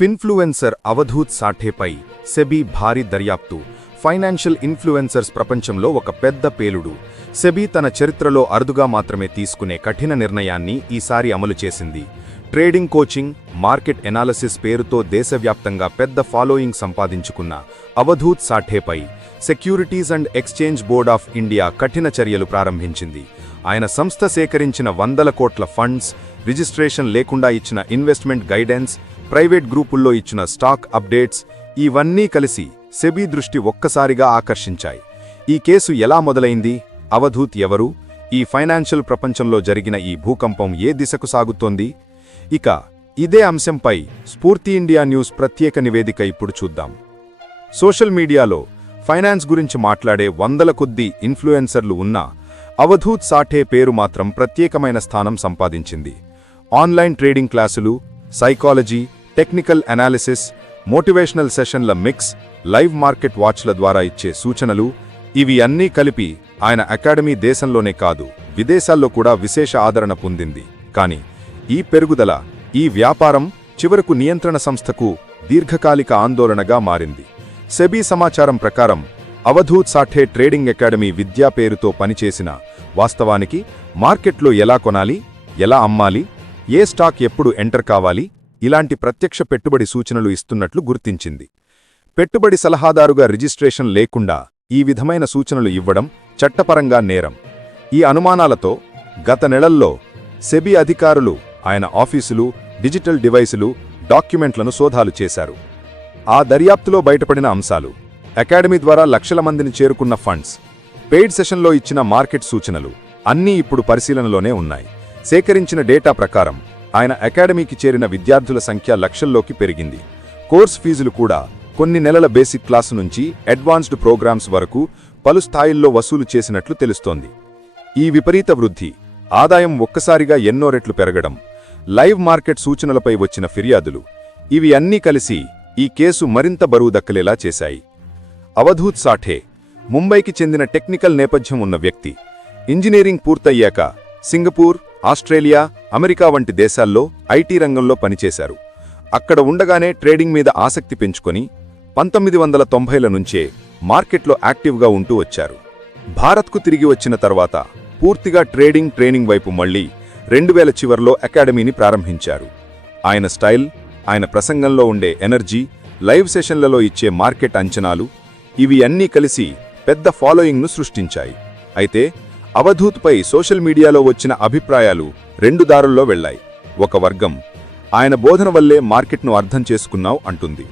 ఫిన్ఫ్లుయెన్సర్ avadhut సాఠేపై SEBI భారీ దర్యాప్తు. Financial influencers ప్రపంచంలో ఒక పెద్ద పేలుడు. సెబీ తన చరిత్రలో అరుదుగా మాత్రమే తీసుకునే కఠిన నిర్ణయాన్ని ఈసారి అమలు చేసింది. ట్రేడింగ్ కోచింగ్ మార్కెట్ ఎనాలసిస్ పేరుతో దేశవ్యాప్తంగా పెద్ద ఫాలోయింగ్ సంపాదించుకున్న Avadhut సాఠేపై securities and exchange board of India కఠిన చర్యలు ప్రారంభించింది. ఆయన సంస్థ సేకరించిన వందల కోట్ల ఫండ్స్ రిజిస్ట్రేషన్ లేకుండా ఇచ్చిన ఇన్వెస్ట్మెంట్ గైడెన్స్ ప్రైవేట్ గ్రూపుల్లో ఇచ్చిన స్టాక్ అప్డేట్స్ ఇవన్నీ కలిసి సెబీ దృష్టి ఒక్కసారిగా ఆకర్షించాయి. ఈ కేసు ఎలా మొదలైంది? అవధూత్ ఎవరు? ఈ ఫైనాన్షియల్ ప్రపంచంలో జరిగిన ఈ భూకంపం ఏ దిశకు సాగుతోంది? ఇక ఇదే అంశంపై స్ఫూర్తి ఇండియా న్యూస్ ప్రత్యేక నివేదిక ఇప్పుడు చూద్దాం. సోషల్ మీడియాలో ఫైనాన్స్ గురించి మాట్లాడే వందల కొద్దీ ఇన్ఫ్లుయెన్సర్లు ఉన్నా అవధూత్ సాఠే పేరు మాత్రం ప్రత్యేకమైన స్థానం సంపాదించింది. ఆన్లైన్ ట్రేడింగ్ క్లాసులు సైకాలజీ టెక్నికల్ అనాలిసిస్ మోటివేషనల్ సెషన్ల మిక్స్ లైవ్ మార్కెట్ వాచ్ల ద్వారా ఇచ్చే సూచనలు ఇవి అన్నీ కలిపి ఆయన అకాడమీ దేశంలోనే కాదు విదేశాల్లో కూడా విశేష ఆదరణ పొందింది. కానీ ఈ పెరుగుదల ఈ వ్యాపారం చివరకు నియంత్రణ సంస్థకు దీర్ఘకాలిక ఆందోళనగా మారింది. సెబీ సమాచారం ప్రకారం అవధూత్ సాఠే ట్రేడింగ్ అకాడమీ విద్యా పేరుతో పనిచేసిన వాస్తవానికి మార్కెట్లో ఎలా కొనాలి ఎలా అమ్మాలి ఏ స్టాక్ ఎప్పుడు ఎంటర్ కావాలి ఇలాంటి ప్రత్యక్ష పెట్టుబడి సూచనలు ఇస్తున్నట్లు గుర్తించింది. పెట్టుబడి సలహాదారుగా రిజిస్ట్రేషన్ లేకుండా ఈ విధమైన సూచనలు ఇవ్వడం చట్టపరంగా నేరం. ఈ అనుమానాలతో గత నెలల్లో సెబీ అధికారులు ఆయన ఆఫీసులు డిజిటల్ డివైసులు డాక్యుమెంట్లను సోదాలు చేశారు. ఆ దర్యాప్తులో బయటపడిన అంశాలు. అకాడమీ ద్వారా లక్షల మందిని చేరుకున్న ఫండ్స్ పెయిడ్ సెషన్లో ఇచ్చిన మార్కెట్ సూచనలు అన్నీ ఇప్పుడు పరిశీలనలోనే ఉన్నాయి. సేకరించిన డేటా ప్రకారం ఆయన అకాడమీకి చేరిన విద్యార్థుల సంఖ్య లక్షల్లోకి పెరిగింది. కోర్స్ ఫీజులు కూడా కొన్ని నెలల బేసిక్ క్లాసు నుంచి అడ్వాన్స్డ్ ప్రోగ్రామ్స్ వరకు పలు స్థాయిల్లో వసూలు చేసినట్లు తెలుస్తోంది. ఈ విపరీత వృద్ధి ఆదాయం ఒక్కసారిగా ఎన్నో రెట్లు పెరగడం లైవ్ మార్కెట్ సూచనలపై వచ్చిన ఫిర్యాదులు ఇవి అన్నీ కలిసి ఈ కేసు మరింత బరువు దక్కలేలా చేశాయి. అవధూత్ సాఠే ముంబైకి చెందిన టెక్నికల్ నేపథ్యం ఉన్న వ్యక్తి ఇంజనీరింగ్ పూర్తయ్యాక సింగపూర్ ఆస్ట్రేలియా అమెరికా వంటి దేశాల్లో ఐటీ రంగంలో పనిచేశారు. అక్కడ ఉండగానే ట్రేడింగ్ మీద ఆసక్తి పెంచుకొని పంతొమ్మిది వందల తొంభైల నుంచే మార్కెట్లో యాక్టివ్గా ఉంటూ వచ్చారు. భారత్కు తిరిగి వచ్చిన తర్వాత పూర్తిగా ట్రేడింగ్ ట్రైనింగ్ వైపు మళ్ళీ రెండు వేల చివర్లో అకాడమీని ప్రారంభించారు. ఆయన స్టైల్ ఆయన ప్రసంగంలో ఉండే ఎనర్జీ లైవ్ సెషన్లలో ఇచ్చే మార్కెట్ అంచనాలు ఇవి అన్నీ కలిసి పెద్ద ఫాలోయింగ్ను సృష్టించాయి. అయితే అవధూత్పై సోషల్ మీడియాలో వచ్చిన అభిప్రాయాలు రెండు దారుల్లో వెళ్ళాయి ఒక వర్గం ఆయన బోధన వల్లే మార్కెట్ను అర్థం చేసుకున్నావు అంటుంది.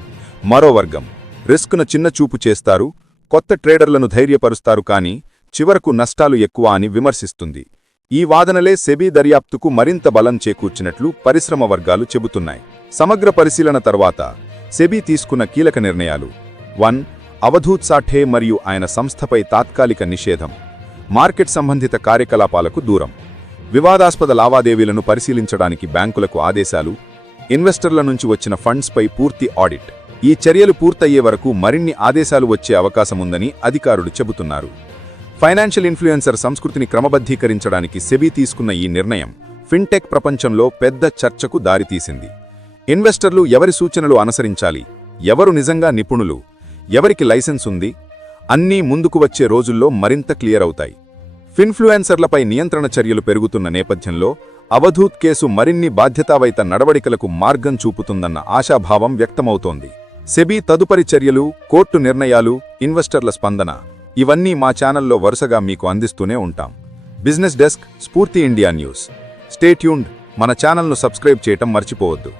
మరో వర్గం రిస్క్ను చిన్న చూపు చేస్తారు కొత్త ట్రేడర్లను ధైర్యపరుస్తారు కానీ చివరకు నష్టాలు ఎక్కువ అని విమర్శిస్తుంది. ఈ వాదనలే సెబీ దర్యాప్తుకు మరింత బలం చేకూర్చినట్లు పరిశ్రమ వర్గాలు చెబుతున్నాయి. సమగ్ర పరిశీలన తర్వాత సెబీ తీసుకున్న కీలక నిర్ణయాలు. వన్ అవధూత్ సాఠే మరియు ఆయన సంస్థపై తాత్కాలిక నిషేధం. మార్కెట్ సంబంధిత కార్యకలాపాలకు దూరం. వివాదాస్పద లావాదేవీలను పరిశీలించడానికి బ్యాంకులకు ఆదేశాలు ఇన్వెస్టర్ల నుంచి వచ్చిన ఫండ్స్పై పూర్తి ఆడిట్. ఈ చర్యలు పూర్తయ్యే వరకు మరిన్ని ఆదేశాలు వచ్చే అవకాశముందని అధికారులు చెబుతున్నారు. ఫైనాన్షియల్ ఇన్ఫ్లుయెన్సర్ సంస్కృతిని క్రమబద్ధీకరించడానికి సెబీ తీసుకున్న ఈ నిర్ణయం ఫిన్టెక్ ప్రపంచంలో పెద్ద చర్చకు దారితీసింది. ఇన్వెస్టర్లు ఎవరి సూచనలు అనుసరించాలి ఎవరు నిజంగా నిపుణులు ఎవరికి లైసెన్స్ ఉంది అన్నీ ముందుకు వచ్చే రోజుల్లో మరింత క్లియర్ అవుతాయి. ఫిన్ఫ్లుయెన్సర్లపై నియంత్రణ చర్యలు పెరుగుతున్న నేపథ్యంలో అవధూత్ కేసు మరిన్ని బాధ్యతావైత నడవడికలకు మార్గం చూపుతుందన్న ఆశాభావం వ్యక్తమవుతోంది. సెబీ తదుపరి చర్యలు కోర్టు నిర్ణయాలు ఇన్వెస్టర్ల స్పందన ఇవన్నీ మా ఛానల్లో వరుసగా మీకు అందిస్తూనే ఉంటాం. Business desk Spoorthi India news. Stay tuned మన ఛానల్ను సబ్స్క్రైబ్ చేయటం మర్చిపోవద్దు.